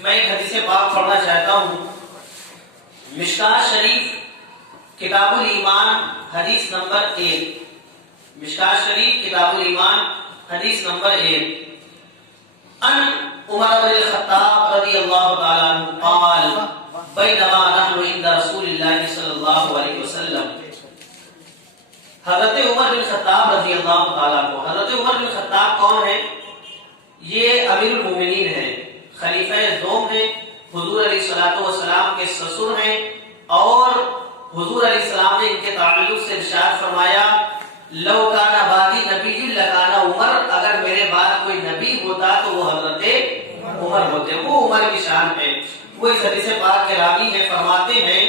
میں ایک حدیث پاک پڑھنا چاہتا ہوں۔ مشکات شریف کتاب الایمان حدیث نمبر 1۔ مشکات شریف کتاب الایمان حدیث نمبر 1۔ ان عمر بن الخطاب رضی اللہ تعالی عنہ قال بینما نحن عند رسول اللہ صلی اللہ علیہ وسلم۔ حضرت عمر بن خطاب رضی اللہ تعالیٰ عنہ، حضرت عمر بن خطاب کون ہیں؟ یہ امیر المومنین ہیں، خلیفہ دوم ہیں، حضور علیہ الصلوۃ والسلام کے سسر ہیں، اور حضور علیہ السلام نے ان کے تعلق سے ارشاد فرمایا لو کان بعدی نبی لکان عمر، اگر میرے بعد کوئی نبی ہوتا تو وہ حضرت عمر ہوتے۔ وہ عمر کی شان ہے۔ وہ اس حدیث پاک کے راوی ہیں، فرماتے ہیں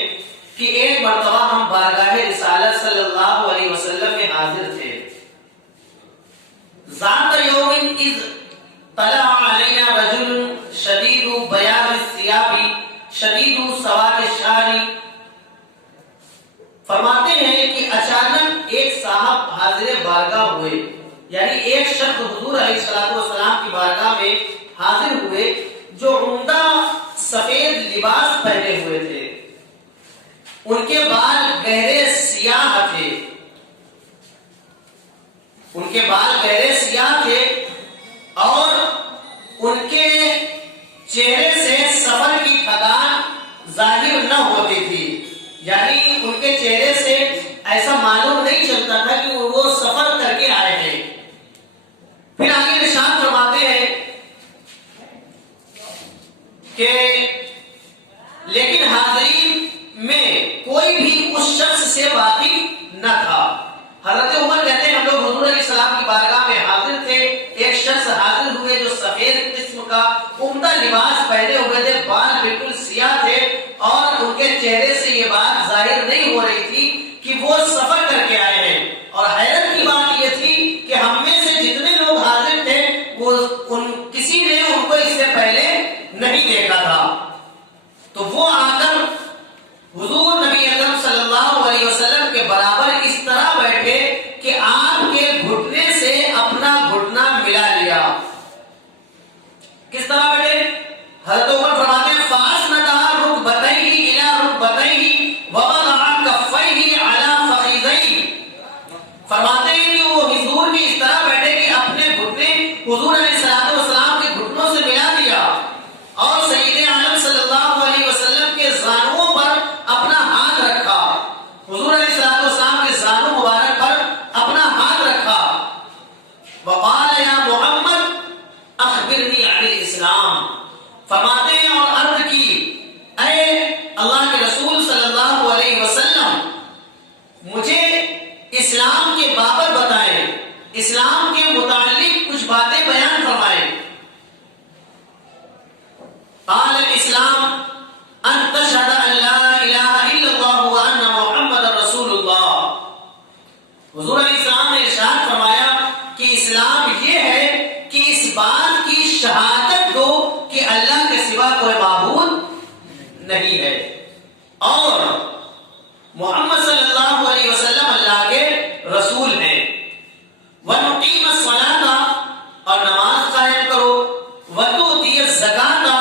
کہ ایک مرتبہ ہم بارگاہ رسالت صلی اللہ علیہ وسلم میں حاضر تھے۔ ذات یوم اذ طلع علینا رجل شدید بیاض الثیاب شدید سواد الشعر۔ فرماتے ہیں کہ اچانک ایک صاحب حاضر بارگاہ ہوئے، یعنی ایک شخص حضور علیہ الصلوۃ والسلام کی بارگاہ میں حاضر ہوئے جو عمدہ سفید لباس پہنے ہوئے تھے، ان کے بال گہرے سیاہ تھے، ان کے بال گہرے سیاہ تھے، اور ان کے چہرے سے سفر کی تھکان ظاہر نہ ہوتی تھی، یعنی ان کے چہرے سے ایسا معلوم نہیں چلتا تھا کہ وہ سفر کر کے آئے ہیں۔ پھر آگے ارشاد فرماتے ہیں کہ لیکن حاضرین میں کوئی بھی اس شخص سے واقف نہ تھا۔ حضرت عمر کہتے ہیں ہم لوگ حضور علیہ السلام کی بارگاہ میں حاضر تھے، ایک شخص حاضر ہوئے جو سفید قسم کا عمدہ لباس پہنے ہوئے تھے، بال بالکل سیاہ تھے، اور ان کے چہرے سے یہ بات ظاہر نہیں ہو رہی تھی کہ وہ سفر کر کے آئے ہیں۔ اور حیرت کی بات یہ تھی کہ ہم میں سے جتنے لوگ حاضر تھے وہ کسی نے ان کو اس سے پہلے نہیں دیکھا تھا۔ تو وہ آ کر حضور نبی اکرم صلی اللہ علیہ وسلم کے برابر اس طرح بیٹھے کہ آپ کے گھٹنے سے اپنا گھٹنا ملا لیا۔ کس طرح بیٹھے؟ حضرت عمر فرماتے ہیں فَأَسْنَدَ رُكْبَتَيْهِ إِلَى رُكْبَتَيْهِ وَوَضَعَ كَفَّيْهِ عَلَى فَخِذَيْهِ۔ فرماتے ہیں کہ وہ حضور بھی اس طرح بیٹھے کہ اپنے گھٹنے حضور علیہ السلام کے گھٹنوں سے ملا دیا، اور سید عالم صلی اللہ علیہ وسلم کے زانوؤں پر اپنا ہاتھ رکھا، حضور علیہ السلام کے زانو مبارک پر اپنا ہاتھ رکھا۔ وقال یا محمد اخبرنی عن الاسلام۔ فرماتے ہیں اور عرض کی اے اللہ کے رسول صلی اللہ علیہ وسلم مجھے اسلام کے بابت بتائیں، اسلام کے متعلق کچھ باتیں بیان فرمائیں۔ قال الاسلام ان تشهد ان لا الہ الا اللہ وان محمد رسول اللہ۔ حضور علیہ السلام نے ارشاد فرمایا کہ اسلام یہ ہے کہ اس بات کی شہادت دو کہ اللہ کے سوا کوئی معبود نہیں ہے، اور محمد صلی اللہ علیہ وسلم اللہ کے رسول ہیں۔ وَنُقِيمَ الصَّلَاةَ، اور نماز قائم کرو، وَتُؤْتِيَ الزَّكَاةَ،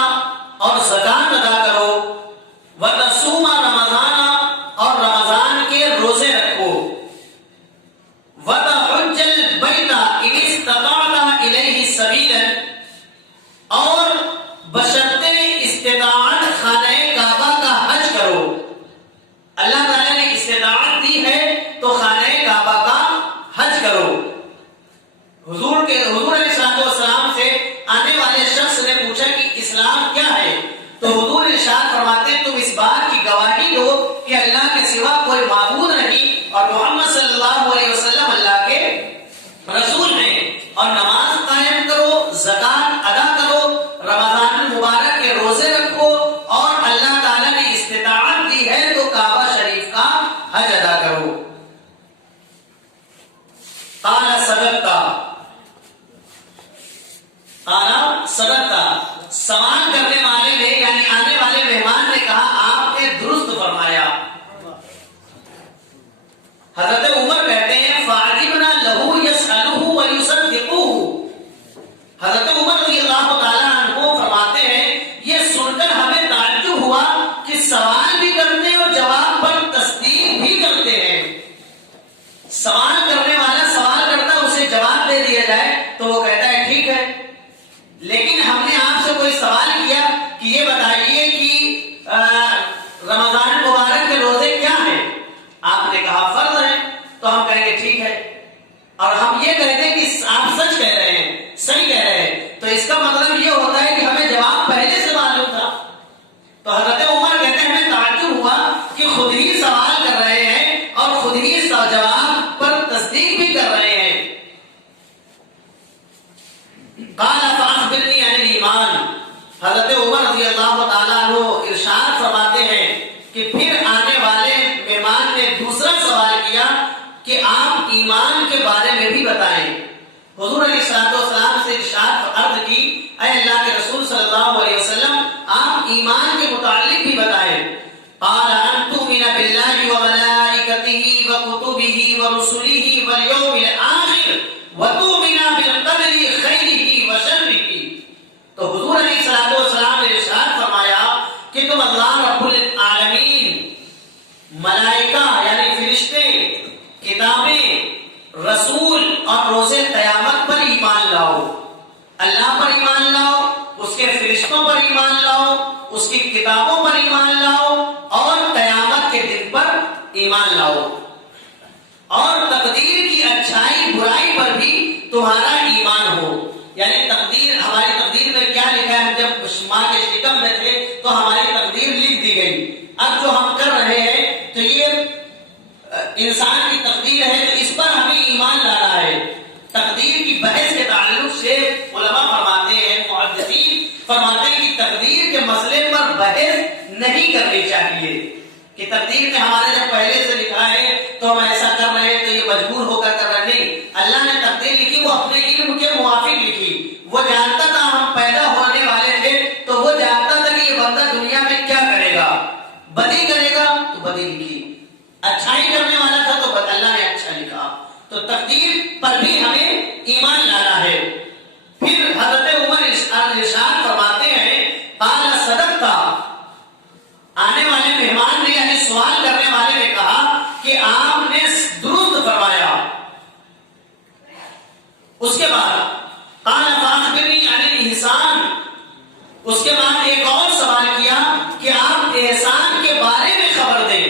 اور زکات ادا کرو، وَتَصُومَ رَمَضَانَ، اور رمضان کے روزے رکھو، وَتَحُجَّ الْبَيْتَ إِنِ اسْتَطَعْتَ إِلَيْهِ سَبِيلًا، اور بشرط استطاعت خانہ کعبہ کا حج کرو۔ اللہ تعالیٰ نے استطاعت دی ہے تو خانہ کعبہ کا حج کرو۔ حضور علیہ السلام سے آنے والے شخص نے پوچھا کہ اسلام کیا ہے، تو حضور ارشاد فرماتے ہیں تم اس بات کی گواہی دو کہ اللہ کے سوا کوئی معبود نہیں، اور محمد صلی اللہ علیہ وسلم اللہ کے رسول ہیں، اور نماز قائم کرو، زکات ادا کرو، رمضان المبارک کے روزے رکھو، اور اللہ تعالیٰ نے استطاعت دی ہے تو کعبہ شریف کا حج ادا کرو۔ قال صدقت، قال صدقت، سوال کرنے والے نے یعنی آنے والے مہمان نے کہا آپ نے درست فرمایا۔ حضرت عمر کہتے ہیں فَعَجِبْنَا لَهُ يَسْأَلُهُ وَيُصَدِّقُهُ۔ حضرت عمر لیکن ہم نے آپ سے کوئی سوال کیا کہ یہ بتائیے کہ رمضان مبارک کے روزے کیا ہیں؟ آپ نے کہا فرض ہیں. تو ہم کہیں گے ٹھیک ہے، اور ہم یہ کہتے ہیں کہ آپ سچ کہہ رہے ہیں، صحیح کہہ رہے ہیں، تو اس کا مطلب یہ ہوتا ہے کہ ہمیں جواب پہلے سے معلوم تھا. تو حضرت عمر کہتے ہیں ہمیں تعجب ہوا کہ خود ہی سوال کر رہے ہیں اور خود ہی جواب پر تصدیق بھی کر رہے ہیں. قال فاخبرنی عن الایمان. حضرت عمر رضی اللہ تعالیٰ عنہ ارشاد فرماتے ہیں کہ پھر آنے والے مہمان نے دوسرا سوال کیا کہ آپ ایمان کے بارے میں بھی بتائیں. حضور علیہ السلام سے ارشاد عرض کی، اے اللہ کے رسول صلی اللہ علیہ وسلم، آپ ایمان کے متعلق بھی بتائیں. قال ان تؤمن بالله وملائكته وكتبه ورسله واليوم الآخر وتؤمن بالقدر خيره وشره. تو حضور علیہ السلام نے ارشاد فرمایا کہ تم اللہ رب العالمین، ملائکہ یعنی فرشتے، کتابیں، رسول اور روز قیامت پر ایمان لاؤ. اللہ پر ایمان لاؤ، اس کے فرشتوں پر ایمان لاؤ، اس کی کتابوں پر ایمان لاؤ، اور قیامت کے دن پر ایمان لاؤ. اور تقدیر کی اچھائی برائی پر بھی تمہارا ایمان ہو. یعنی تقدیر، ہماری تقدیر میں کیا لکھا ہے؟ ہم جب ماں کے شکم میں تھے تو ہماری تقدیر لکھ دی گئی. اب جو ہم کر رہے ہیں تو یہ انسان کی تقدیر ہے، تو اس پر ہمیں ایمان لانا ہے. تقدیر کی بحث کے تعلق سے علماء فرماتے ہیں، محدثین فرماتے ہیں کہ تقدیر کے مسئلے پر بحث نہیں کرنی چاہیے. کہ تقدیر میں ہمارے جب پہلے سے لکھا ہے تو ہم ایسا کر رہے ہیں تو یہ مجبور ہو کر کر رہے نہیں. اللہ نے تقدیر لکھی، وہ اپنے علم کے موافق لکھی. وہ جانتا تھا ہم پیدا ہونے والے تھے، تو وہ جانتا تھا کہ یہ بندہ دنیا میں کیا کرے گا. بدی کرے گا تو بدی لکھی، اچھائی کرنے والا تھا تو اللہ نے اچھا لکھا. تو تقدیر پر بھی ہمیں ایمان لانا ہے. پھر حضرت عمر ارشاد فرماتے ہیں، قال صدقت. آنے والے مہمان نے یعنی سوال کرنے والے نے کہا کہ آپ نے درست فرمایا. اس کے بعد قال فاخبرنی عن الاحسان. اس کے بعد ایک اور سوال کیا کہ آپ احسان کے بارے میں خبر دیں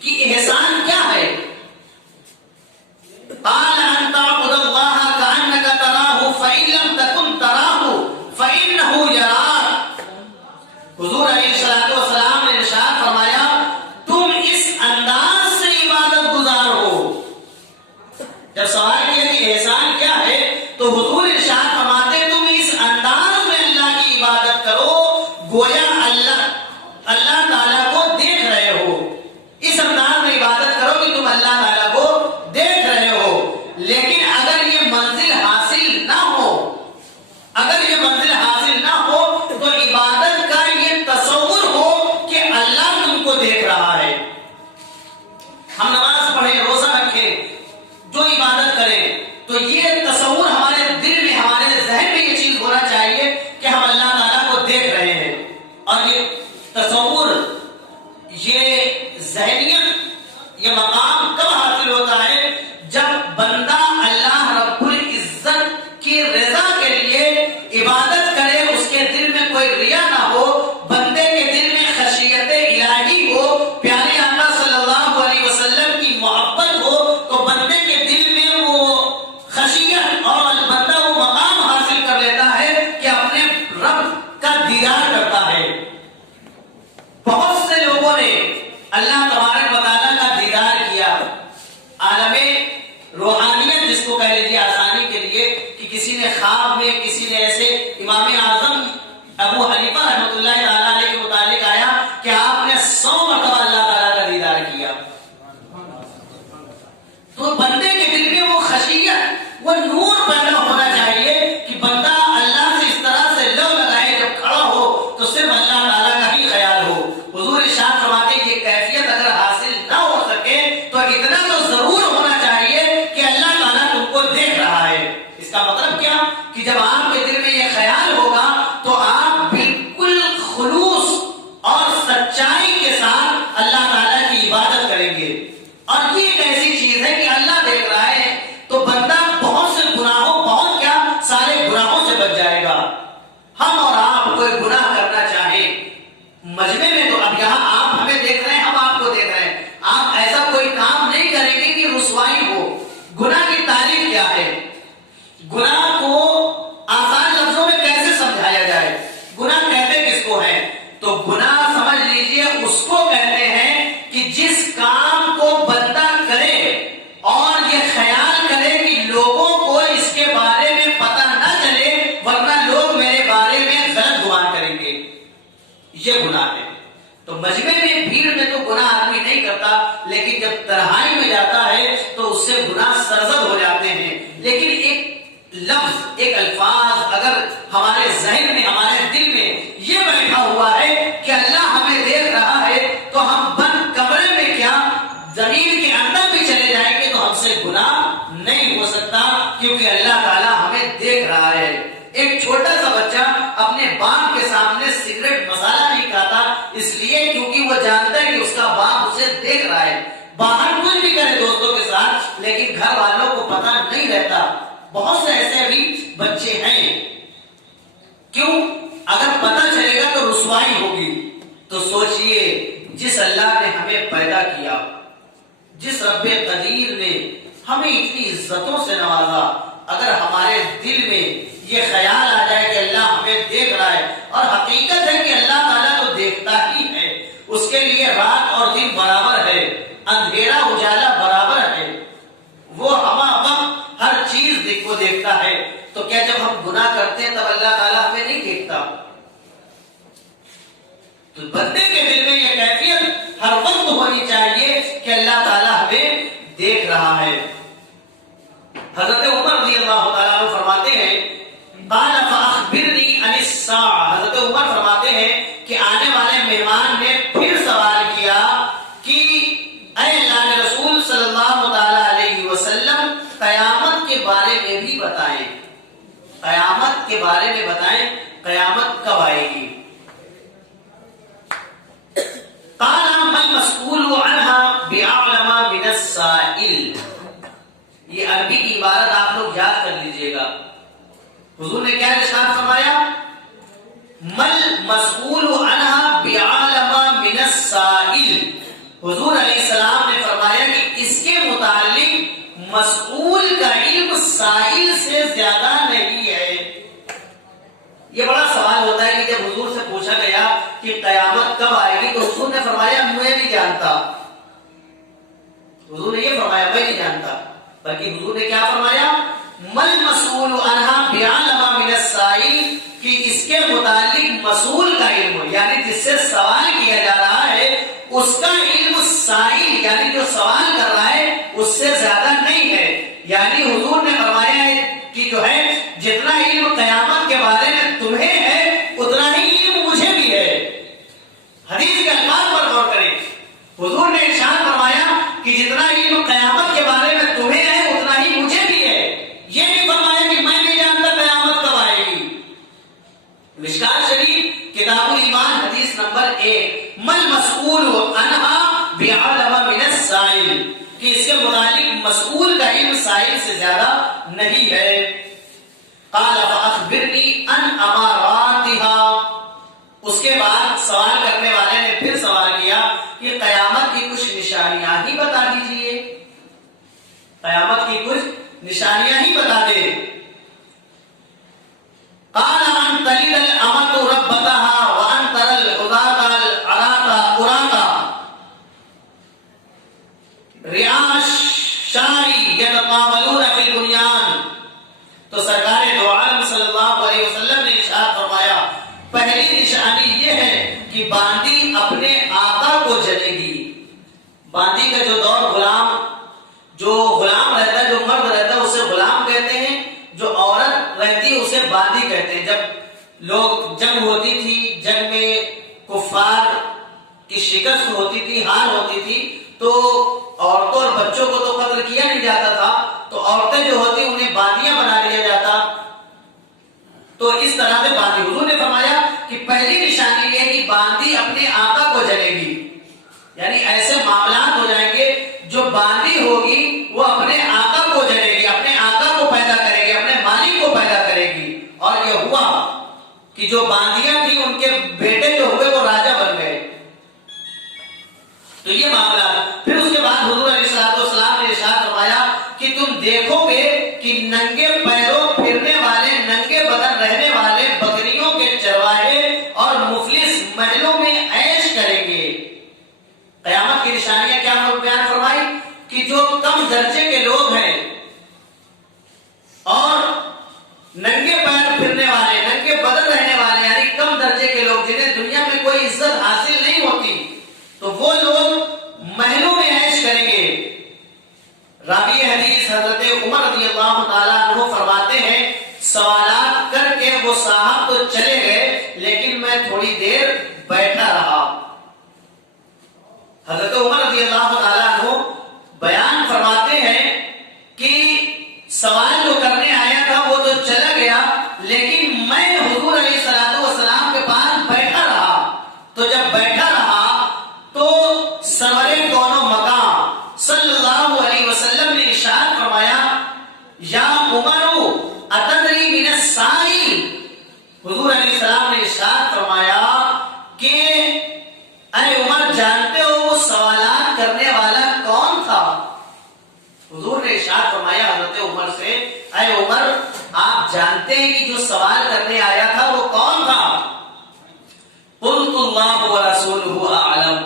کہ احسان کیا ہے. قال ان تعبد الله كأنك تراه فإن لم تكن تراه فإنه يراك. حضور علیہ السلام نے ارشاد فرمایا تم اس انداز سے عبادت گزار ہو. جب سوال کیا کہ احسان کیا ہے تو حضور ارشاد فرماتے تم اس انداز میں اللہ کی عبادت کرو گویا اللہ تعالیٰ کو دیکھ رہے ہو. اس انداز میں عبادت کرو کہ تم اللہ تعالیٰ کو دیکھ رہے ہو. لیکن اگر یہ منزل حاصل نہ ہو، اگر یہ منزل حاصل نہ ہو تو عبادت کا یہ تصور ہو کہ اللہ تم کو دیکھ رہا ہے. ہم نماز پڑھیں، روزہ رکھیں، جو عبادت کریں، تو یہ تصور ہمارے دل میں، ہمارے ذہن میں یہ چیز ہونا چاہیے کہ ہم اللہ تعالیٰ کو دیکھ رہے ہیں. اور یہ تصور، یہ ذہنیت، یہ مقام کب حاصل ہوتا ہے؟ جب بندہ اللہ رب العزت کی رضا کے لیے عبادت کرے، اس کے دل میں کوئی ریا نہ ہو، بندے کے دل میں خشیت الہی ہو، پیارے آقا صلی اللہ علیہ وسلم کی محبت ہو، تو بندے کے دل میں وہ خشیت اور بندہ وہ مقام حاصل کر لیتا ہے کہ اپنے رب کا دیدار کرتا ہے. بہت سے لوگوں نے اللہ تبارک و تعالیٰ کا دیدار کیا. عالم روحانیت جس کو کہہ لیجیے آسانی کے لیے، کہ کسی نے خواب میں، کسی نے ایسے امام اعظم ابو حنیفہ رحمۃ اللہ تعالیٰ علیہ کے متعلق آیا کہ آپ نے 100 مرتبہ اللہ تعالیٰ کا دیدار کیا. تو بندے کے دل میں وہ خشیت، وہ نور پیدا ہونا چاہیے کہ بندہ اللہ سے اس طرح سے لو لگائے، جب کھڑا ہو تو صرف اللہ تعالیٰ کا ہی خیال ہو. حضور ارشاد فرماتے ہیں یہ کیفیت اگر حاصل نہ ہو سکے تو اتنا تو ضرور ہونا چاہیے کہ اللہ تعالیٰ تم کو دیکھ رہا ہے. اس کا مطلب کیا کہ جب آپ کے دل میں یہ خیال ہوگا تو آپ بالکل ہم اور آپ کوئی گناہ کرنا چاہیں مجمع میں، تو اب یہاں آپ ہمیں دیکھ رہے ہیں، ہم آپ کو دیکھ رہے ہیں، آپ ایسا کوئی کام نہیں کریں گے کہ رسوائی ہو۔ گناہ کی تعریف کیا ہے؟ گناہ کو آسان لفظوں میں کیسے سمجھایا جائے؟ گناہ کہتے کس کو ہے؟ تو گناہ سمجھ لیجئے اس کو کہتے ہیں کہ جس کام کو بندہ کرے اور یہ خیال کرے کہ لوگوں کو اس کے بارے میں پتہ نہ چلے ورنہ لوگ میرے بارے میں غلط گمان کریں گے، یہ گناہ ہے۔ تو مجمع میں بھیڑ میں تو گناہ آدمی نہیں کرتا، لیکن جب تنہائی میں جاتا ہے تو اس سے گناہ سرزد ہو جاتے ہیں۔ لیکن ایک لفظ، ایک الفاظ اگر ہمارے ذہن میں، ہمارے دل میں یہ بیٹھا ہوا ہے کہ اللہ ہمیں دیکھ رہا ہے، تو ہم بند کمرے میں کیا زمین کے اندر بھی چلے جائیں گے تو ہم سے گناہ نہیں ہو سکتا، کیونکہ اللہ تعالیٰ ہمیں دیکھ رہا ہے۔ ایک چھوٹا سا بچہ اپنے باپ کے سامنے سگریٹ مسالہ نہیں کھاتا، اس لیے کیونکہ وہ جانتا ہے کہ اس کا باپ اسے دیکھ رہا ہے۔ باہر کچھ بھی کرے دوستوں کے ساتھ، لیکن گھر والوں کو پتہ نہیں رہتا۔ بہت سے ایسے بھی بچے ہیں، کیوں؟ اگر پتہ چلے گا تو رسوائی ہوگی۔ تو سوچئے، جس اللہ نے ہمیں پیدا کیا، جس رب قدیر نے ہمیں اتنی عزتوں سے نوازا، اگر ہمارے دل میں یہ خیال آ جائے کہ اللہ ہمیں دیکھ رہا ہے، اور حقیقت ہے کہ اللہ تعالیٰ تو دیکھتا ہی ہے، اس کے لیے رات اور دن برابر ہے، اندھیرا اجالا برابر ہے، وہ وقت ہر چیز کو دیکھتا ہے، تو کیا جب ہم گناہ کرتے ہیں تب اللہ تعالیٰ ہمیں نہیں دیکھتا؟ تو بندے کے دل میں یہ کیفیت ہر وقت ہونی چاہیے کہ اللہ تعالیٰ ہمیں دیکھ رہا ہے۔ حضرت عمر رضی اللہ تعالیٰ عنہ فرماتے ہیں، قال فاخبرنی عن الساعہ، حضرت عمر فرماتے ہیں کہ آنے والے مہمان نے پھر سوال کیا کہ اے اللہ کے رسول صلی اللہ تعالیٰ علیہ وسلم، قیامت کے بارے میں بھی بتائیں، قیامت کے بارے میں بتائیں، قیامت کب آئے گی؟ قال ما المسؤول عنها بعلم من السائل، یہ عربی کی عبارت آپ لوگ یاد کر لیجئے گا۔ حضور نے کیا ارشاد فرمایا؟ مل مسئول عنها بعلم من السائل، حضور علیہ السلام نے فرمایا کہ اس کے متعلق مسئول کا علم سائل سے زیادہ نہیں ہے۔ یہ بڑا سوال ہوتا ہے کہ جب حضور سے پوچھا گیا کہ قیامت کب آئے گی، تو حضور نے فرمایا میں نہیں جانتا۔ حضور نے یہ فرمایا میں نہیں جانتا، بلکہ حضور نے کیا فرمایا؟ مل مسئول عنها بعلم من السائل، کہ اس کے متعلق مسئول کا علم، یعنی جس سے سوال کیا جا رہا ہے، اس کا علم سائل یعنی جو سوال کر رہا ہے اس سے زیادہ نہیں ہے۔ یعنی حضور نے فرمایا ہے کہ جو ہے جتنا علم قیامت کے بارے میں تمہیں ہے اتنا ہی علم مجھے بھی ہے۔ حدیث کے الفاظ پر غور کریں، حضور نے ارشاد فرمایا کہ جتنا علم قیامت کے بارے میں تمہیں ہے اتنا ہی مجھے بھی ہے، یہ نہیں فرمایا کہ میں نہیں جانتا قیامت کب آئے گی۔ مشکات شریف کتاب الایمان حدیث نمبر 1، مل مسئول عنها بعلم من السائل، کہ اس کے متعلق مسئول کا علم سائل سے زیادہ نہیں ہے۔ قال فاخبرنی عن اماراتها، اس کے بعد سوال کرنے والے نے پھر سوال کیا کہ قیامت کی کچھ نشانیاں ہی بتا دیجئے، قیامت کی کچھ نشانیاں ہی بتا دے۔ قال ان تلد الامۃ ربتها وان ترى العراة العراة رعاء الشاء يتطاولون في البنيان، تو سرکار دو عالم صلی اللہ علیہ وسلم نے ارشاد فرمایا پہلی نشانی یہ ہے کہ باندی اپنے آقا کو جلے گی۔ باندی کا جو دور جو غلام رہتا ہے، جو مرد رہتا ہے اسے غلام کہتے ہیں، جو عورت رہتی ہے اسے باندی کہتے ہیں۔ جب لوگ جنگ ہوتی تھی، جنگ میں کفار کی شکست ہوتی تھی، ہار ہوتی تھی، تو عورتوں اور بچوں کو تو قتل کیا نہیں جاتا تھا، تو عورتیں جو ہوتی انہیں باندیاں بنا لیا جاتا، تو اس طرح سے باندی۔ حضور نے فرمایا کہ پہلی نشانی یہ کہ باندی اپنے آقا کو جلے گی، یعنی ایسے معاملات ہو جائیں گے جو باندی ہوگی وہ اپنے آقا کو جلے گی، اپنے آقا کو پیدا کرے گی، اپنے مالک کو پیدا کرے گی، اور یہ ہوا۔ کہ جو باندیاں تھی ان کے بیٹے جو ہوئے وہ راجا بن گئے. تو یہ معاملہ. پھر اس کے بعد حضور علیہ السلام نے ارشاد فرمایا کہ تم دیکھو گے کہ ننگے پیروں پھرنے والے، ننگے بدن رہنے والے بکریوں کے چرواہے اور مفلس محلوں میں عیش کریں گے. قیامت کی نشانیاں کیا بیان فرمائی کہ جو کم درجے کے لوگ ہیں اور ننگے پیر پھرنے والے، ننگے بدن رہنے والے، یعنی کم درجے کے لوگ جنہیں دنیا میں کوئی عزت حاصل نہیں ہوتی، تو وہ لوگ محلوں میں عیش کریں گے. راوی حدیث حضرت عمر رضی اللہ تعالیٰ عنہ فرماتے ہیں سوالات کر کے وہ صاحب تو چلے گئے لیکن میں تھوڑی دیر بیٹھا رہا. حضرت عمر رضی اللہ تعالیٰ عنہ بیان فرماتے ہیں کہ سوال جو کرنے آیا تھا وہ تو چلا گیا لیکن میں حضور علیہ السلام کے پاس بیٹھا رہا. تو جب بیٹھا رہا تو سرور کون و مقام صلی اللہ علیہ وسلم نے ارشاد فرمایا یا عمر اتدری من السائل. حضور علیہ السلام نے ارشاد فرمایا کہ اے عمر جانتے ہو وہ سوالات کرنے والا کون تھا؟ حضور نے ارشاد فرمایا حضرت عمر سے اے عمر آپ جانتے ہیں کہ جو سوال کرنے آیا تھا وہ کون تھا؟ قلت اللہ ورسولہ اعلم.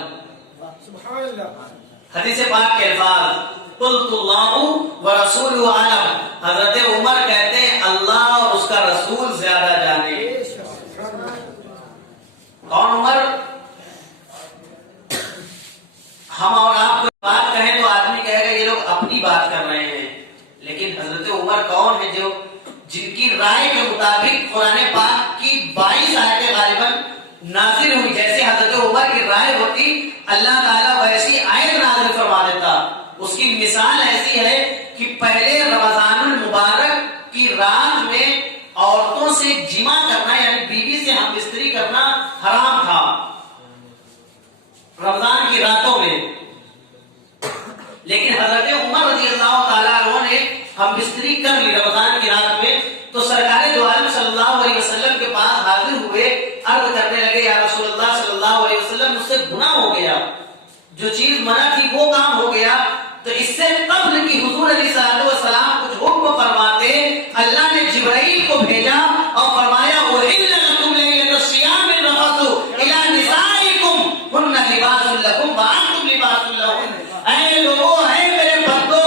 حدیث پاک کے الفاظ قلت اللہ ورسولہ اعلم. حضرت عمر کہتے ہیں اللہ اور اس کا رسول زیادہ جانے. کون عمر؟ ہم اور آپ کو بات کہیں تو آدمی کہے گا یہ لوگ اپنی بات کر رہے ہیں، لیکن حضرت عمر کون ہے جو جن کی رائے کے مطابق قرآن پاک کی 22 آیتیں غالباً نازل ہوئی. جیسے حضرت عمر کی رائے ہوتی اللہ تعالیٰ ویسی آیت نازل فرما دیتا. اس کی مثال ایسی ہے کہ پہلے رمضان المبارک کی رات میں عورتوں سے جمع کرنا یعنی بیوی سے ہم بستری کرنا حرام تھا رمضان کی راتوں میں، لیکن حضرت عمر رضی اللہ تعالیٰ عنہ نے ہم بستری کر لی رمضان کی رات میں. تو سرکار دو عالم صلی اللہ علیہ وسلم کے پاس حاضر ہوئے، عرض کرنے لگے یا رسول اللہ صلی اللہ علیہ وسلم مجھ سے گناہ ہو گیا، جو چیز منع تھی وہ کام ہو گیا. تو اس سے قبل کی حضور علیہ السلام کچھ حکم فرماتے اللہ نے جبرائیل کو بھیجا اور فرمایا احل لکم لیلۃ الصیام الرفث الی نسائکم ہن لباس لکم وانتم لباس لہن. اے لوگوں، اے میرے بندو،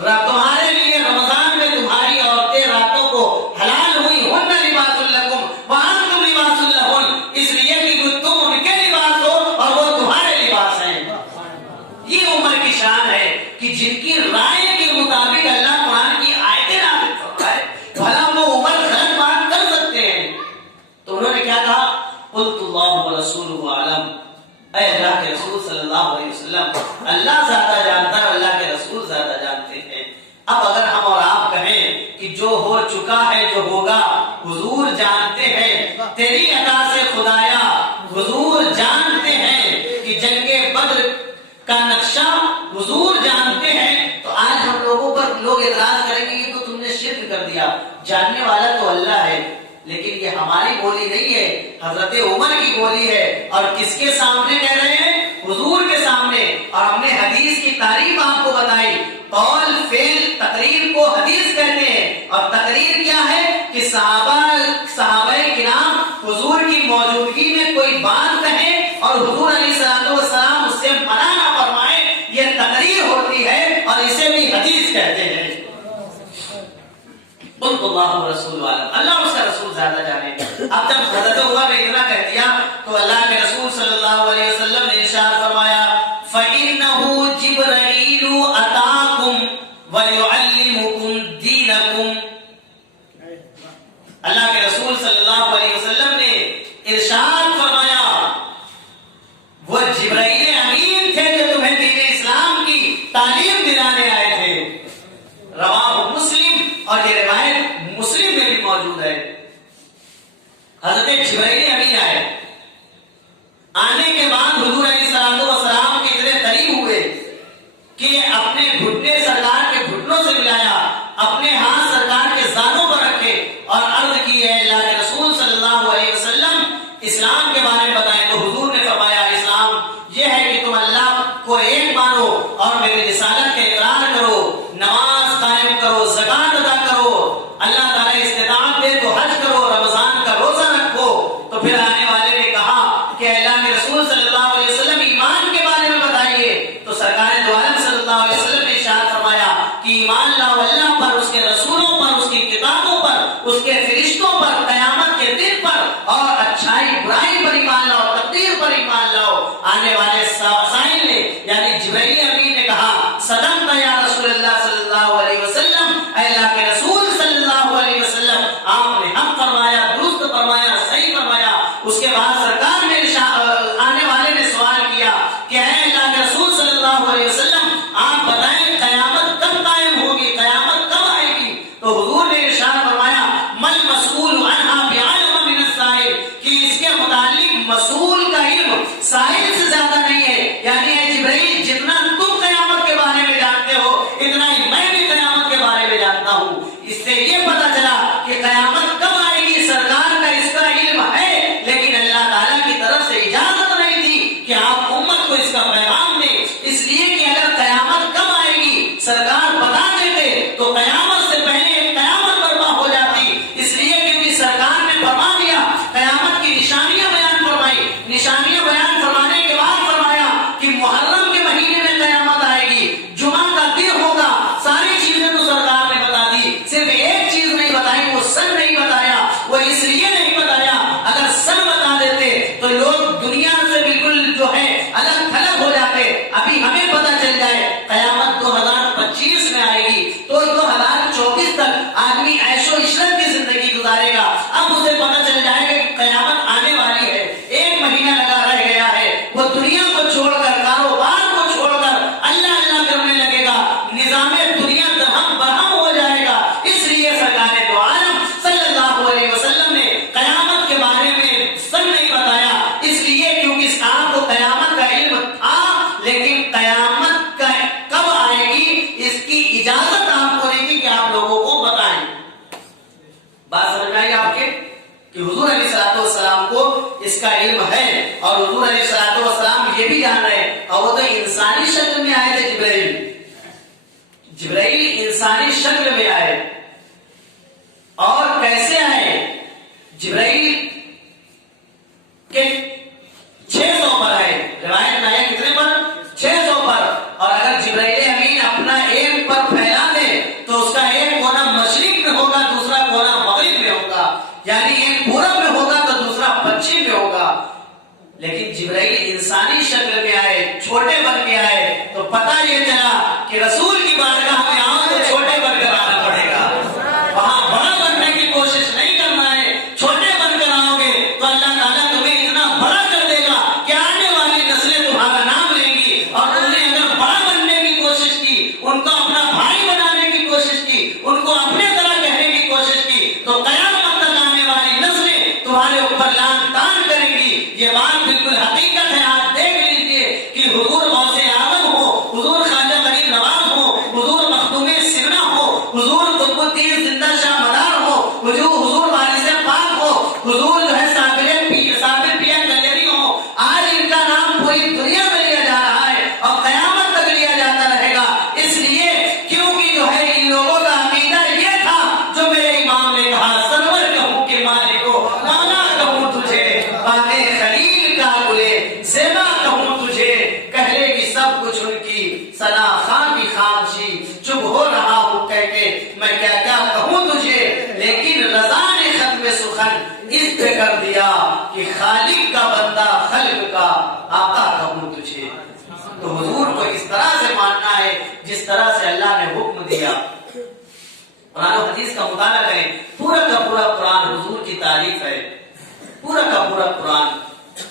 تمہارے لیے رمضان میں تمہاری عورتیں راتوں کو حلال ہوئی. ہن لباس لکم وانتم لباس لہن، اس لیے کہ تم ان کے لباس ہو اور وہ تمہارے لباس ہیں. یہ عمر کی شان ہے کہ جن کی رائے کے مطابق اللہ قرآن کی آیتیں نازل فرمائے، بھلا وہ عمر غلط بات کر سکتے ہیں؟ تو انہوں نے کیا کہا؟ قلت اللہ ورسولہ اعلم. اے اللہ کے رسول صلی اللہ علیہ وسلم اللہ زیادہ جانتا ہے، اللہ کے رسول زیادہ جانتے ہیں. اب اگر ہم اور آپ کہیں کہ جو ہو چکا ہے جو ہوگا حضور جانتے ہیں، تیری عطا سے خدایا حضور جانتے ہیں کہ جنگ بدر کا نقشہ حضور جانتے ہیں، تو آج ہم لوگوں پر لوگ اعتراض کریں گے کہ تو تم نے شرک کر دیا. جاننے والا تو اللہ ہے، لیکن یہ ہماری بولی نہیں ہے، حضرت عمر کی بولی ہے. اور کس کے سامنے کہہ رہے ہیں؟ حضور کے سامنے. اور ہم نے حدیث کی تعریف آپ کو بتائی. قول فعل تقریر کو حدیث کہتے ہیں، اور تقریر کیا ہے کہ صحابہ کرام حضور کی موجودگی میں کوئی بات کہیں اور حضور علیہ السلام اس سے منع نہ فرمائے، یہ تقریر ہوتی ہے اور اسے بھی حدیث کہتے ہیں. قلت اللہ ورسولہ اعلم. اللہ اس کا رسول زیادہ جانے. اب جب حضرت عمر نے اتنا کہہ دیا تو اللہ کے رسول صلی اللہ علیہ وسلم نے ارشاد فرمایا فَإِنَّهُ جِبْرَائِيلُ أَتَاكُمْ وَيُعَلِّمُكُمْ دِينَكُمْ. اللہ کے رسول صلی اللہ علیہ وسلم نے ارشاد فرمایا وہ جبرائیل امین تھے جو تمہیں دین اسلام کی تعلیم دلانے آئے تھے. رواہ مسلم، اور یہ روایت مسلم میں بھی موجود ہے. حضرت جبرائیل امین آئے، آنے کے بعد حضور علیہ السلام کے اتنے قریب ہوئے کہ اپنے گھٹنے سرکار کے گھٹنوں سے ملایا، اپنے ہاتھ سرکار کے زانوں پر رکھے اور عرض کی ہے اللہ کے رسول صلی اللہ علیہ وسلم اسلام کے بارے میں بتائیں تو حضور نے فرمایا اسلام یہ ہے کہ تم اللہ کو ایک مانو اور میری رسالت کا اقرار کرو، نماز قائم کرو، زکات ادا کرو، اللہ تعالیٰ استطاعت دے تو حج کرو، رمضان کا روزہ رکھو۔ تو پھر آنے والے نے کہا کہ اللہ کے رسول صلی اللہ علیہ وسلم ایمان کے بارے میں بتائیے۔ تو سرکار دو عالم صلی اللہ علیہ وسلم نے ارشاد فرمایا کہ ایمان لاؤ اللہ پر، اس کے رسولوں پر، اس کی کتابوں پر، اس کے فرشتوں پر، قیامت کے دن پر، اور اچھائی برائی پر ایمان لاؤ، تقدیر پر ایمان لاؤ۔ آنے والے سائل نے یعنی جبرائیل امین نے کہا صدقت یا رسول اللہ صلی اللہ علیہ وسلم، اے اللہ کے رسول صلی اللہ علیہ وسلم، آپ نے حق فرمایا، درست فرمایا، صحیح فرمایا۔ اس کے بعد سرکار نے آنے والے نے سوال کیا کہ اے اللہ کے رسول صلی اللہ علیہ وسلم آپ بتائیں قیامت کب قائم ہوگی، قیامت کب آئے گی؟ تو حضور نے ارشاد فرمایا مل مسئول عنہا بعلم من السائل، کہ اس کے متعلق مسئول کا علم سائل سے زیادہ نہیں ہے، یعنی اے جبرائیل جتنا تم قیامت کے بارے میں جانتے ہو اتنا ہی میں بھی قیامت کے بارے میں جانتا ہوں۔ اس سے یہ پتہ چلا کہ قیامت کب آئے گی سرکار کا اس کا علم ہے، لیکن اللہ تعالیٰ کی طرف سے اجازت نہیں تھی کہ آپ امت کو اس کا پیغام دیں، اس لیے کہ اگر قیامت کب آئے گی سرکار بتا دیتے تو قیامت سے پہلے ایک قیامت برپا ہو جاتی، اس لیے کیونکہ سرکار نے فرما دیا، قیامت کی نشانیاں بیان فرمائی، نشانیاں بیان فرمانے کے بعد فرمایا کہ محرم کے مہینے میں قیامت آئے گی، جمعہ کا دن ہوگا، ساری چیزیں تو سرکار نے بتا دی، صرف ایک چیز نہیں بتائی، وہ سن نہیں بتایا، وہ اس لیے نہیں بتایا، اگر سن بتا دیتے تو لوگ دنیا سے بالکل جو ہے الگ تھلگ ہو جاتے۔ ابھی ہمیں پتہ چل جائے قیامت 2025 میں آئے گی تو 2024 تک آدمی عیش و عشرت کی زندگی گزارے گا، اب اسے پتہ چل جائے گا کہ قیامت آنے والی ہے، ایک مہینہ لگا رہ گیا ہے، وہ دنیا کو چھوڑ کر، کاروبار کو چھوڑ کر اللہ اللہ کرنے لگے گا، نظام دنیا درہم برہم ہو جائے گا۔ اس لیے سرکار دو عالم صلی اللہ علیہ وسلم نے قیامت کے بارے میں سن نہیں بتایا، اس لیے کیونکہ آپ کو قیامت کا علم تھا، لیکن قیامت کا کب آئے گی اس کی اجازت آپ کو نہیں تھی کہ آپ لوگوں کو بتائیں۔ بات سمجھ میں آئی آپ کے کہ حضور علیہ الصلوۃ والسلام کو اس کا علم ہے، اور حضور علیہ الصلوۃ والسلام یہ بھی جان رہے ہیں، اور وہ تو انسانی شکل میں آئے تھے، جبرائیل انسانی شکل میں آئے، اور کیسے آئے؟ جبرائیل کے 600 پر آئے، روایت میں آیا کتنے پر؟ 600 پر، اور اگر جبرائیل امین اپنا ایک پر پھیلا دے تو اس کا ایک کونا مشرق میں ہوگا، دوسرا کونا مغرب میں ہوگا، یعنی ایک پورب میں ہوگا تو دوسرا پچھم میں ہوگا، لیکن جبرائیل انسانی شکل میں آئے، چھوٹے بن کے آئے، تو پتہ یہ چلا کہ رسول کی بارگاہ میں آؤ تو چھوٹے بن کر آنا پڑے گا، وہاں بڑا بننے کی کوشش نہیں کرنا ہے، چھوٹے بن کر آؤ گے تو اللہ تعالیٰ تمہیں اتنا بڑا کر دے گا کہ آنے والی نسلیں تمہارا نام لیں گی، اور تم نے اگر بڑا بننے کی کوشش کی، ان کو اپنا بھائی بنانے کی کوشش کی، ان کو اپنے طرح کہنے کی کوشش کی، تو قیامت تک آنے والی نسلیں تمہارے اوپر لعن طعن کریں گی۔ یہ بات بالکل حقیقت ہے، آپ دیکھ لیجیے کہ حضور غوث اعظم ہو، حضور خواجہ غریب نواز ہو، حضور مخدوم سرنا ہو، حضور قطب الدین زندہ شاہ مدار ہو، حضور وارث پاک ہو، حضور جو ہے صابر پیا کلیری ہو، آج ان کا نام پوری دنیا میں لیا جا رہا ہے اور قیامت تک لیا جاتا رہے گا، اس لیے کیونکہ جو ہے ان لوگوں کا عقیدہ یہ تھا جو میرے امام نے کہا، سرور کہوں کہ مالک ہو، مولا کہوں تجھے، باتیں خلیل کا بولے، زیبا کہوں تجھے، کہہ لے گی سب کچھ ان کی ثنا خان کی خاموشی، چپ ہو رہا ہوں کہہ کے میں کیا کیا کہوں تجھے، لیکن رضا نے ختم سخن اس پہ کر دیا کہ خالق کا بندہ خلق کا آقا کہوں تجھے۔ تو حضور کو اس طرح سے ماننا ہے جس طرح سے اللہ نے حکم دیا۔ قرآن و حدیث کا مطالعہ کریں، پورا کا پورا قرآن حضور کی تعریف ہے، پورا کا پورا قرآن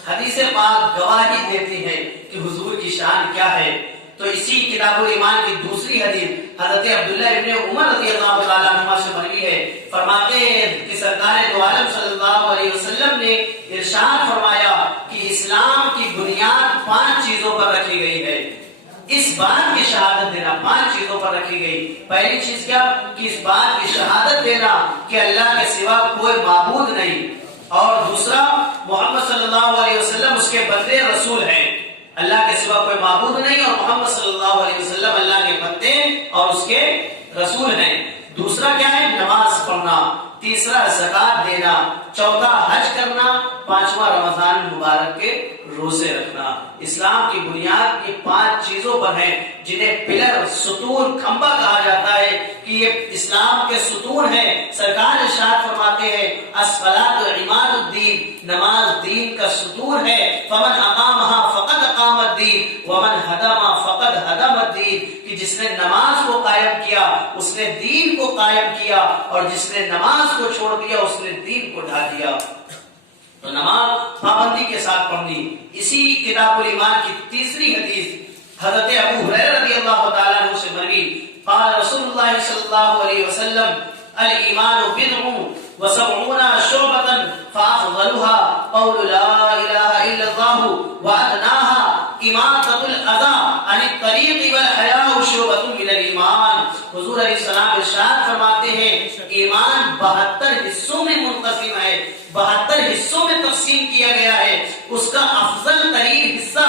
حدیث پاک گواہی دیتی ہے کہ حضور کی شان کیا ہے۔ تو اسی کتاب الایمان کی دوسری حدیث حضرت عبداللہ ابن عمر رضی اللہ تعالیٰ عنہ سے مروی ہے، فرماتے ہیں کہ سرکار دو عالم صلی اللہ علیہ وسلم نے ارشاد فرمایا کہ اسلام کی بنیاد 5 چیزوں پر رکھی گئی ہے، اس بات کی شہادت دینا 5 چیزوں پر رکھی گئی۔ پہلی چیز کیا کہ اس بات کی شہادت دینا کہ اللہ کے سوا کوئی معبود نہیں، اور دوسرا محمد صلی اللہ کے بندے رسول ہیں، اللہ کے سوا کوئی معبود نہیں، اور محمد صلی اللہ علیہ وسلم اللہ کے بندے اور اس کے رسول ہیں۔ دوسرا کیا ہے؟ نماز پڑھنا، تیسرا زکوٰۃ دینا، چوتھا حج کرنا، پانچواں رمضان مبارک کے روزے رکھنا۔ اسلام کی بنیاد یہ 5 چیزوں پر ہے جنہیں پلر، ستون، کھمبا کہا جاتا ہے کہ یہ اسلام کے ستون ہیں۔ سرکار ارشاد فرماتے ہیں الصلاۃ عماد الدین، نماز دین کا ستون ہے۔ فمن اقامها فقد اقام الدین ومن ہدمها فقد ہدم الدین، کہ جس نے نماز کو قائم کیا اس نے دین کو قائم کیا، اور جس نے نماز کو چھوڑ دیا اس نے دین کو ڈھا دیا۔ تو نماز پابندی کے ساتھ پڑھنی۔ اسی کتاب الایمان کی تیسری حدیث حضرت ابو ہریرہ رضی اللہ تعالیٰ عنہ سے مروی، قال رسول اللہ صلی اللہ علیہ وسلم الایمان بضع وسبعون شعبۃ فافضلها قول لا الہ الا اللہ وادناها اماطۃ الاذى عن الطریق والحیاء شعبۃ من الایمان۔ حضور علیہ السلام ارشاد فرماتے ہیں ایمان 72 حصوں میں منقسم ہے، 72 حصوں میں تقسیم کیا گیا ہے۔ اس کا افضل ترین حصہ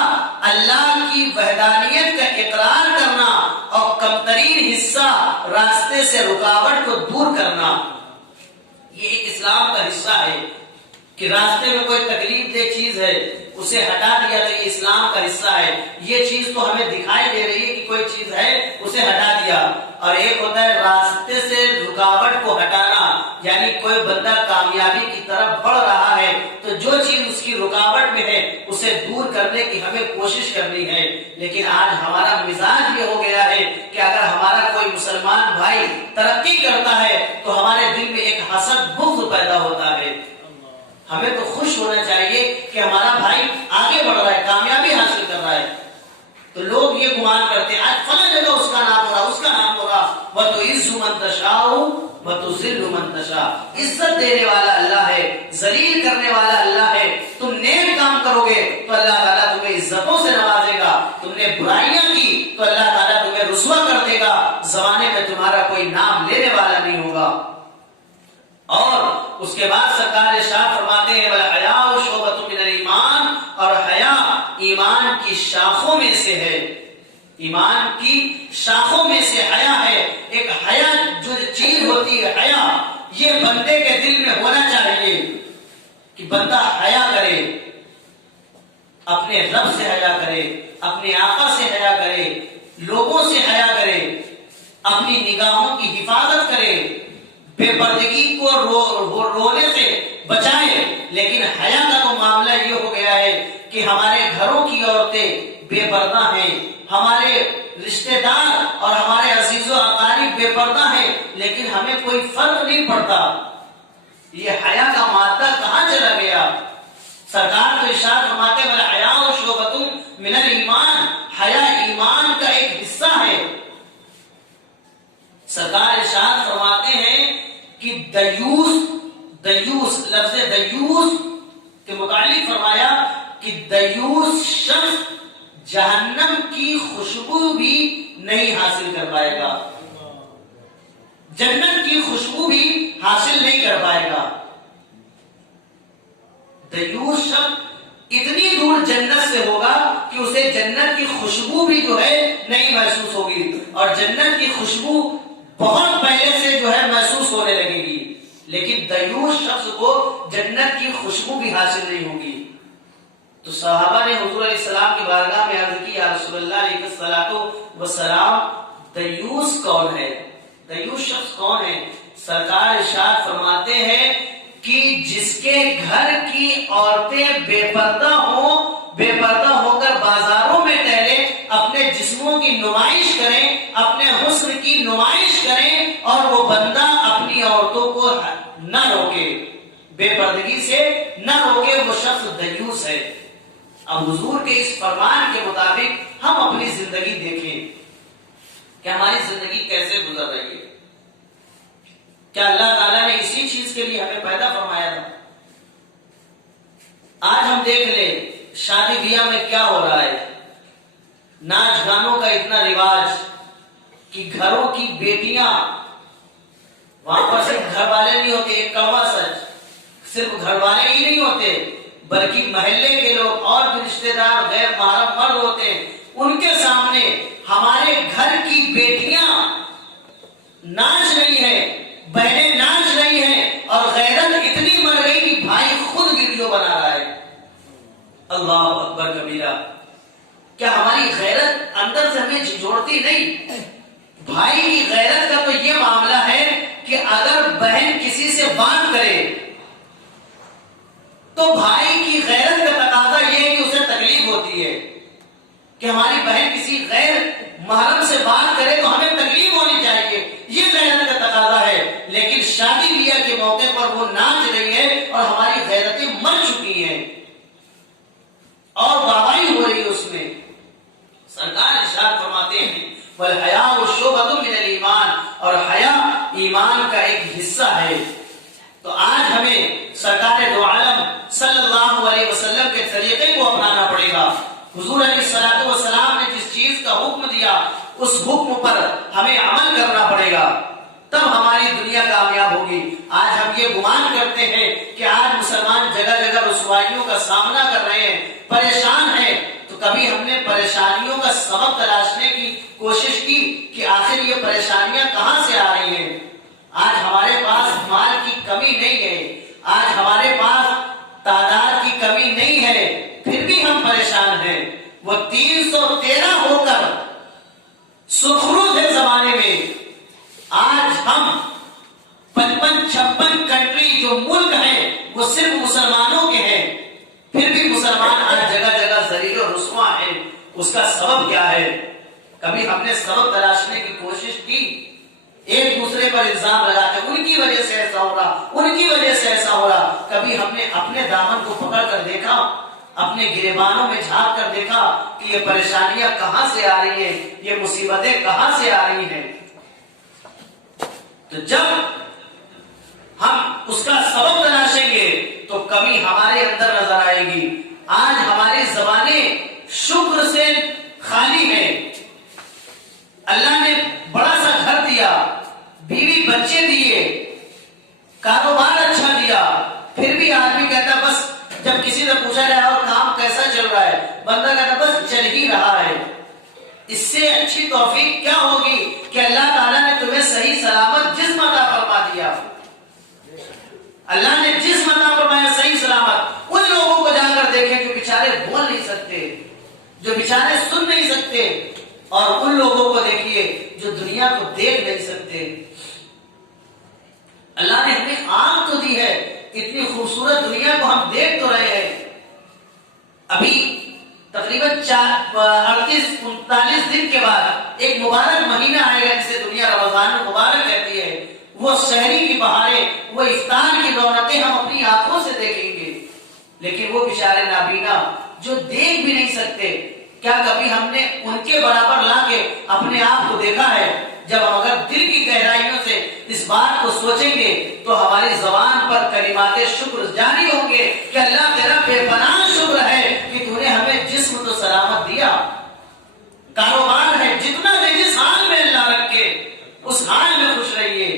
اللہ کی وحدانیت کا اقرار کرنا، اور کم ترین حصہ راستے سے رکاوٹ کو دور کرنا۔ یہ ایک اسلام کا حصہ ہے کہ راستے میں کوئی تکلیف دہ چیز ہے اسے ہٹا دیا تو یہ اسلام کا حصہ ہے۔ یہ چیز تو ہمیں دکھائی دے رہی ہے کہ کوئی چیز ہے اسے ہٹا دیا، اور ایک ہوتا ہے راستے سے رکاوٹ کو ہٹانا، یعنی کوئی بندہ کامیابی کی طرف بڑھ رہا ہے تو جو چیز اس کی رکاوٹ میں ہے اسے دور کرنے کی ہمیں کوشش کرنی ہے۔ لیکن آج ہمارا مزاج یہ ہو گیا ہے کہ اگر ہمارا کوئی مسلمان بھائی ترقی کرتا ہے تو ہمارے دل میں ایک حسد، بغض پیدا ہوتا ہے۔ ہمیں تو خوش ہونا چاہیے کہ ہمارا بھائی آگے بڑھ رہا ہے، کامیابی حاصل کر رہا ہے۔ تو لوگ یہ گمان کرتے ہیں آج فلاں جگہ اس کا نام ہو رہا، اس کا نام ہو رہا۔ وَتُعِزُّ مَن تَشَاءُ وَتُذِلُّ مَن تَشَاءُ، عزت دینے والا اللہ ہے، ذلیل کرنے والا اللہ ہے۔ تم نیک کام کرو گے تو اللہ تعالیٰ تمہیں عزتوں سے نوازے گا، تم نے برائیاں کی تو اللہ تعالیٰ تمہیں رسوا کر دے گا، زمانے میں تمہارا کوئی نام لینے والا نہیں ہوگا۔ اور اس کے بعد سرکار ارشاد فرماتے ہیں والحیاء شعبۃ من الایمان، اور حیا ایمان کی شاخوں میں سے ہے۔ ایمان کی شاخوں میں سے حیا ہے۔ ایک حیا جو چیز ہوتی ہے، حیا یہ بندے کے دل میں ہونا چاہیے کہ بندہ حیا کرے، اپنے رب سے حیا کرے، اپنے آقا سے حیا کرے، لوگوں سے حیا کرے، اپنی نگاہوں کی حفاظت کرے، بے پردگی کو رونے سے بچائے۔ لیکن حیا کا تو معاملہ یہ ہو گیا ہے کہ ہمارے گھروں کی عورتیں بے پردہ ہیں، ہمارے رشتہ دار اور ہمارے عزیز و اقارب بے پردہ ہیں، لیکن ہمیں کوئی فرق نہیں پڑتا۔ یہ حیا کا مادہ کہاں چلا گیا؟ سرکار تو ارشاد فرماتے ہیں والحیاء شعبۃ من الایمان، حیا ایمان کا ایک حصہ ہے۔ سرکار ارشاد فرماتے ہیں کہ دیوس لفظ دیوس کے متعلق فرمایا کہ دیوس شخص جہنم کی خوشبو بھی نہیں حاصل کر پائے گا، جنت کی خوشبو بھی حاصل نہیں کر پائے گا۔ دیوس شخص اتنی دور جنت سے ہوگا کہ اسے جنت کی خوشبو بھی جو ہے نہیں محسوس ہوگی، اور جنت کی خوشبو بہت پہلے سے جو ہے محسوس ہونے لگے گی، لیکن دیوس شخص کو جنت کی خوشبو بھی حاصل نہیں ہوگی۔ تو صحابہ نے حضور علیہ السلام کی بارگاہ میں عرض کی یا رسول اللہ علیہ الصلوۃ والسلام دیوس کون ہے؟ دیوس شخص کون ہے؟ سرکار ارشاد فرماتے ہیں کہ جس کے گھر کی عورتیں بے پردہ ہو کر بازاروں میں ٹہلے، اپنے جسموں کی نمائش کریں، اپنے حسن کی نمائش کریں، اور وہ بندہ اپنی عورتوں کو نہ روکے، بے پردگی سے نہ روکے، وہ شخص دیوس ہے۔ اب حضور کے اس فرمان کے مطابق ہم اپنی زندگی دیکھیں کہ ہماری زندگی کیسے گزر رہی ہے۔ کیا اللہ تعالیٰ نے اسی چیز کے لیے ہمیں پیدا فرمایا تھا؟ آج ہم دیکھ لیں شادی بیاہ میں کیا ہو رہا ہے، ناچ گانوں کا اتنا رواج کہ گھروں کی بیٹیاں، وہاں پر صرف گھر والے نہیں ہوتے، ایک کڑوا سچ، صرف گھر والے ہی نہیں ہوتے، بلکہ محلے کے لوگ اور بھی رشتے دار غیر محرم مرد ہوتے ہیں، ان کے سامنے ہمارے گھر کی بیٹیاں ناچ رہی ہیں، بہنیں ناچ رہی ہیں، اور غیرت اتنی مر گئی کہ بھائی خود ویڈیو بنا رہا ہے. اللہ اکبر کبیرہ. کیا ہماری غیرت اندر سے ہمیں جھنجھوڑتی نہیں؟ بھائی کی غیرت کا تو یہ معاملہ ہے کہ اگر بہن کسی سے بات کرے تو بھائی کی غیرت کا تقاضا یہ ہے کہ اسے تکلیف ہوتی ہے کہ ہماری بہن کسی غیر محرم سے بات کرے تو ہمیں تکلیف ہونی چاہیے، یہ غیرت کا تقاضا ہے. لیکن شادی بیاہ کے موقع پر وہ ناچ رہی ہے اور ہماری غیرتیں مر چکی ہیں اور گواہی ہو رہی ہے اس میں. سرکار ارشاد فرماتے ہیں وَالْحَيَاءُ شُعْبَةٌ مِنَ الْإِيمَانِ، اور حیا ایمان کا ایک حصہ ہے. تو آج ہمیں سرکار دو عالم صلی اللہ علیہ وسلم کے طریقے کو اپنانا پڑے گا. حضور علیہ الصلوۃ والسلام نے جس چیز کا حکم دیا اس حکم پر ہمیں عمل کرنا پڑے گا، تب ہماری دنیا کامیاب ہوگی. آج ہم یہ گمان کرتے ہیں کہ آج مسلمان جگہ جگہ رسوائیوں کا سامنا کر رہے ہیں، پریشان ہیں، تو کبھی ہم نے پریشانیوں کا سبب تلاشنے کی کوشش کی کہ آخر یہ پریشانیاں کہاں سے آ رہی ہیں؟ آج ہمارے پاس مال کی کمی نہیں ہے، آج ہمارے پاس تعداد کی کمی نہیں ہے، پھر بھی ہم پریشان ہیں. وہ 313 ہو کر سخروج ہے زمانے میں. آج ہم 55-56 کنٹری جو ملک ہیں وہ صرف مسلمانوں کے ہیں، پھر بھی مسلمان آج جگہ جگہ ذلیل و رسوا ہیں. اس کا سبب کیا ہے؟ کبھی ہم نے سبب تلاشنے کی کوشش کی؟ ایک دوسرے پر الزام لگاتے ان کی وجہ سے ایسا ہو رہا، ان کی وجہ سے ایسا ہو رہا. کبھی ہم نے اپنے دامن کو پکڑ کر دیکھا، اپنے گریبانوں میں جھانک کر دیکھا کہ یہ پریشانیاں کہاں سے آ رہی ہیں، یہ مصیبتیں کہاں سے آ رہی ہیں؟ تو جب ہم اس کا سبب تلاشیں گے تو کمی ہمارے اندر نظر آئے گی. آج ہماری زبانیں شکر سے خالی ہیں. اللہ نے بڑا سا گھر دیا، بیوی بچے دیے، کاروبار اچھا دیا، پھر بھی آدمی کہتا بس جب کسی سے پوچھا جائے اور کام کیسا چل رہا ہے، بندہ کہتا بس چل ہی رہا ہے. اس سے اچھی توفیق کیا ہوگی کہ اللہ تعالیٰ نے تمہیں صحیح سلامت جسم عطا فرما دیا. اللہ نے جسم عطا فرمایا صحیح سلامت. ان لوگوں کو جا کر دیکھیں جو بیچارے بول نہیں سکتے، جو بیچارے سن نہیں سکتے، اور ان لوگوں کو دیکھیے جو دنیا کو دیکھ نہیں سکتے. اللہ نے ہمیں آنکھ تو دی ہے، اتنی خوبصورت دنیا کو ہم دیکھ تو رہے ہیں. ابھی تقریباً 38-39 دن کے بعد ایک مبارک مہینہ آئے گا جسے دنیا رمضان مبارک کہتی ہے. وہ شہری کی بہاریں، وہ افطار کی رونقیں ہم اپنی آنکھوں سے دیکھیں گے. لیکن وہ بیچارے نابینا جو دیکھ بھی نہیں سکتے، کیا کبھی ہم نے ان کے برابر لا کے اپنے آپ کو دیکھا ہے؟ جب ہم اگر دل کی گہرائیوں سے اس بات کو سوچیں گے تو ہماری زبان پر کلمات شکر جاری ہوں گے کہ اللہ تیرا بے پناہ شکر ہے کہ تو نے ہمیں جسم تو سلامت دیا، کاروبار ہے، جتنا دے جس حال میں اللہ رکھے اس حال میں خوش رہیے.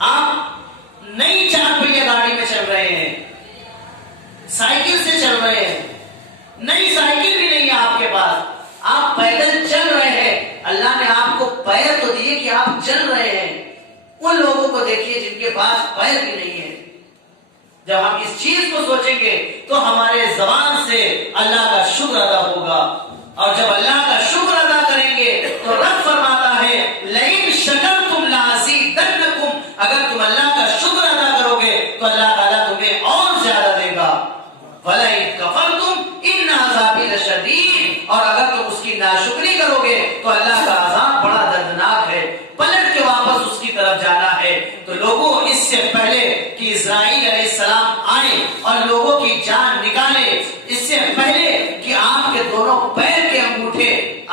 آپ نئی 4 پہیہ گاڑی میں چل رہے ہیں، سائیکل سے چل رہے ہیں، نئی سائیکل بھی نہیں ہے آپ کے پاس، آپ پیدل چل رہے ہیں. اللہ نے آپ کو پیر تو دیے کہ آپ چل رہے ہیں. ان لوگوں کو دیکھیے جن کے پاس پیر بھی نہیں ہے. جب ہم اس چیز کو سوچیں گے تو ہمارے زبان سے اللہ کا شکر ادا ہوگا، اور جب اللہ کا شکر ادا کریں گے تو رب فرماتا ہے لئن شکرتم لازیدنکم، اگر تم اللہ کا شکر ادا کرو گے تو اللہ تعالیٰ تمہیں اور زیادہ دے گا. وَلَئِن كَفَرْتُمْ إِنَّ عَذَابِي لَشَدِيدٌ، اور اگر تم اس کی ناشکری کرو گے تو اللہ کا عذاب بڑا دردناک ہے. پلٹ کے واپس اس کی طرف جانا ہے. تو لوگوں اس سے پہلے کہ اسرائیل علیہ السلام آئے اور لوگوں کی جان نکالے، اس سے پہلے کہ آپ کے دونوں پیر کے انگوٹھے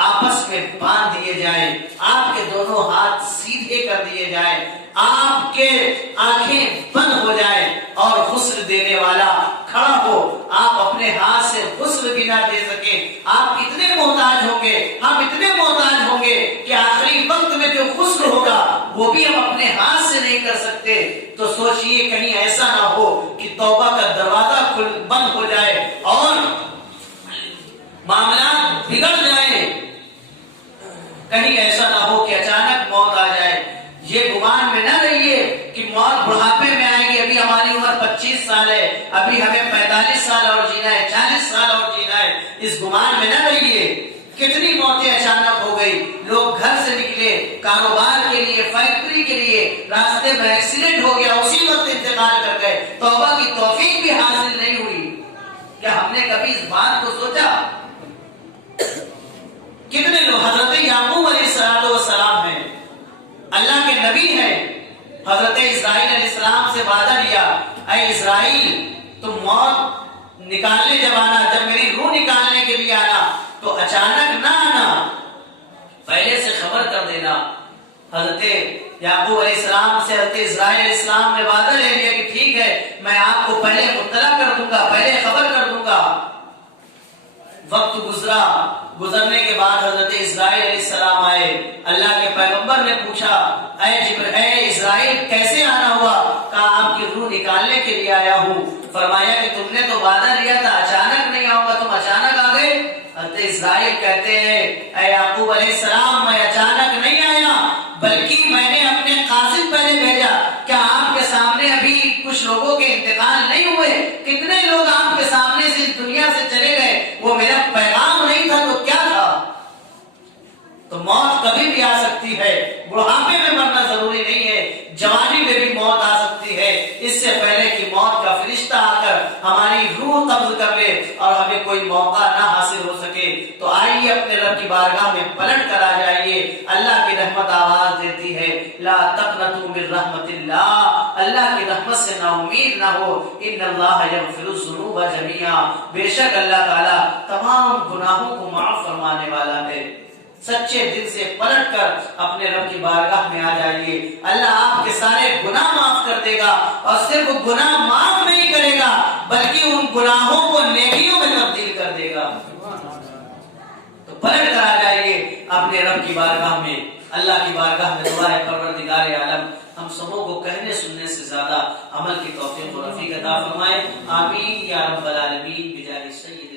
آپس میں باندھ دیے جائیں، آپ کے دونوں ہاتھ سیدھے کر دیے جائیں، آپ کے آنکھیں بند ہو جائیں اور غسل دینے والا کھڑا ہو، آپ اپنے ہاتھ سے غسل بھی نہ دے سکیں. آپ اتنے محتاج ہوں گے، ہم اتنے محتاج ہوں گے کہ آخری وقت میں جو غسل ہوگا وہ بھی ہم اپنے ہاتھ سے نہیں کر سکتے. تو سوچئے کہیں ایسا نہ ہو کہ توبہ کا 25 سال ہے، ابھی ہمیں 45 سال اور جینا ہے، 40 سال اور جینا ہے، اس گمان میں نہ رہیے۔ کتنی موتیں اچانک ہو گئی، لوگ گھر سے نکلے کاروبار کے لیے، فیکٹری کے لیے، راستے میں ایکسیڈنٹ ہو گیا، اسی وقت انتقال کر گئے، توبہ کی توفیق بھی حاصل نہیں ہوئی۔ کیا ہم نے کبھی اس بات کو سوچا؟ کتنے لوگ، حضرت یعقوب علیہ السلام ہیں، اللہ کے نبی ہیں، حضرت اسرائیل علیہ السلام سے وعدہ لیا، اے اسرائیل تم موت نکالنے جب آنا، جب میری روح نکالنے کے لیے آنا تو اچانک نہ آنا، پہلے سے خبر کر دینا۔ حضرت یعقوب علیہ السلام سے حضرت اسرائیل علیہ السلام نے وعدہ لے لیا کہ ٹھیک ہے میں آپ کو پہلے مطلع کر دوں گا، پہلے خبر کر دوں گا۔ وقت گزرا، گزرنے کے بعد حضرت اسرائیل علیہ السلام آئے، اللہ کے پیغمبر نے پوچھا اے اسرائیل کیسے آنا ہوا؟ کہا آپ کی روح نکالنے کے لیے آیا ہوں۔ فرمایا کہ تم نے تو وعدہ لیا تھا اچانک نہیں آؤں گا، تم اچانک آ گئے۔ حضرت اسرائیل کہتے ہیں اے یعقوب علیہ السلام میں اچانک نہیں آیا، بلکہ میں نے اپنے قاصد پہلے بھیجا۔ کیا آپ کے سامنے ابھی کچھ لوگوں کے انتقال نہیں ہوئے؟ کتنے لوگ آپ کے سامنے سے اس دنیا سے چلے گئے؟ وہ میرا پیغام نہیں تھا تو کیا تھا؟ تو موت کبھی بھی آ سکتی ہے، بڑھاپے میں مرنا ضروری نہیں ہے، جوانی میں بھی موت آ سکتی ہے، اس سے پہلے کہ موت کا فرشتہ آ کر ہماری روح قبض کر لے اور ہمیں کوئی موقع نہ حاصل ہو سکے۔ تو آئیے اپنے رب کی بارگاہ میں پلٹ کر آ جائیے، اللہ کی رحمت آواز دیتی ہے لا تقنطوا من رحمت اللہ، اللہ کی رحمت سے نا امید نہ ہو، ان اللہ یغفر الذنوب جميعا، بے شک اللہ تعالیٰ تمام گناہوں کو معاف فرمانے والا ہے۔ سچے دل سے پلٹ کر اپنے رب کی بارگاہ میں آ جائیے، اللہ آپ کے سارے گناہ معاف کر دے گا، اور صرف گناہ معاف نہیں کرے گا بلکہ ان گناہوں کو نیکیوں میں تبدیل کر دے گا۔ تو پلٹ کر آ جائیے اپنے رب کی بارگاہ میں، اللہ کی بارگاہ میں دعا ہے پروردگار عالم ہم سبوں کو کہنے سننے سے زیادہ عمل کی توفیق و رفیق عطا فرمائے، آمین یا رب العالمین بجاہ سید